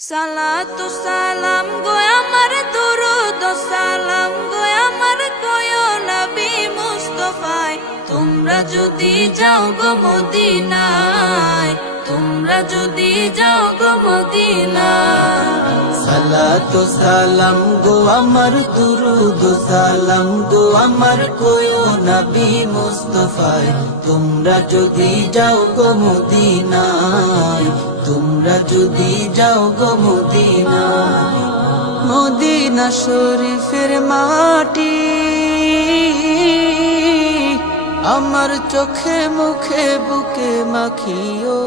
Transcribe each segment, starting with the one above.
সালাতু সালাম গো আমার দুরুদ সালাম গো আমার কয়ো নবী মুস্তাফায় তোমরা যদি যাও গো মদিনায় তোমরা যদি যাও গো মদিনায় সালাতু সালাম গো আমার দুরুদ সালাম গো আমার কয়ো নবী মুস্তাফায় তোমরা যদি যাও গো মদিনায় তোমরা যদি যাও গো মদিনায় মদিনা শরীফের মাটি আমার চোখে মুখে বুকে মাখিও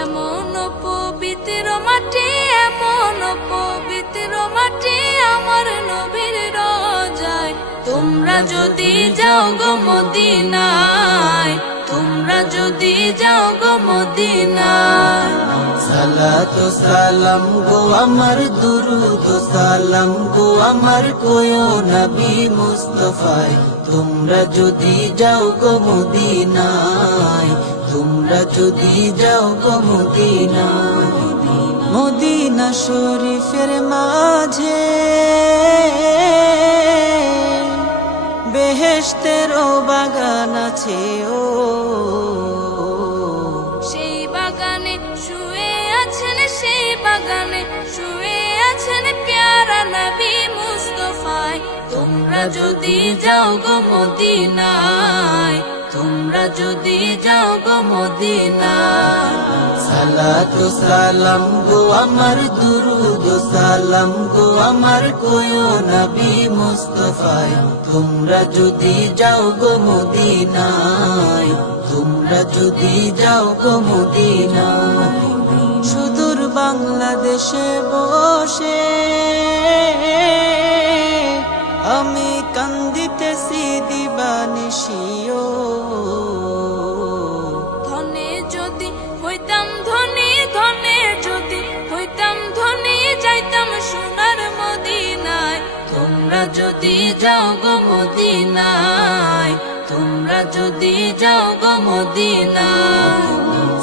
এমন পবিত্র মাটি এমন পবিত্র মাটি আমার নবীর রোজায় তোমরা যদি যাও গো মদিনায় তোমরা যদি যাও গো মদিনায় সালাতু সালাম গো আমার দুরুদ সালাম গো আমার কয়ো নবী মুস্তাফায় তোমরা যদি যাও গো মদিনায় তোমরা যদি যাও গো মদিনায় মদিনা শরীফের মাঝে বেহেশতেরও বাগান আছে ও সেই বাগানে শুয়ে আছেন সেই বাগানে শুয়ে আছেন প্যারা নবী মুস্তাফায় তোমরা যদি যাও গো মদিনায় তোমরা যদি যাও গো মদিনায় সালাতু সালাম গো আমার দুরুদ সালাম গো আমার কয়ো নবী মুস্তাফায় তোমরা যদি যাও গো মদিনায় তোমরা যদি যাও গো মদিনায় সুদূর বাংলাদেশে বসে আমি কান্দিতেছি দিবানিশিও ধনে যদি হইতাম ধনী ধনে যদি হইতাম ধনী যাইতাম সোনার মদিনায় তোমরা যদি যাও গো মদিনায় তোমরা যদি যাও গো মদিনায়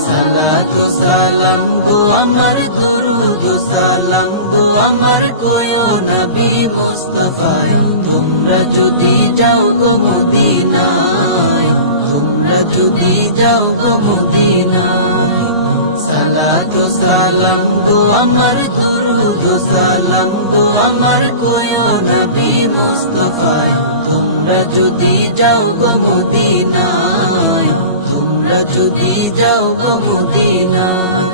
সালাতু সালাম গো আমার দুরুদ সালাম গো আমার কয়ো নবী মুস্তাফায় তোমরা যদি যাও গো মদিনায় তোমরা যদি যাও গো মদিনায় সালাতু সালাম গো আমার দুরুদ সালাম গো আমার কয়ো নবী মুস্তাফায় তোমরা যদি যাও গো মদিনায় তোমরা যদি যাও গো মদিনায়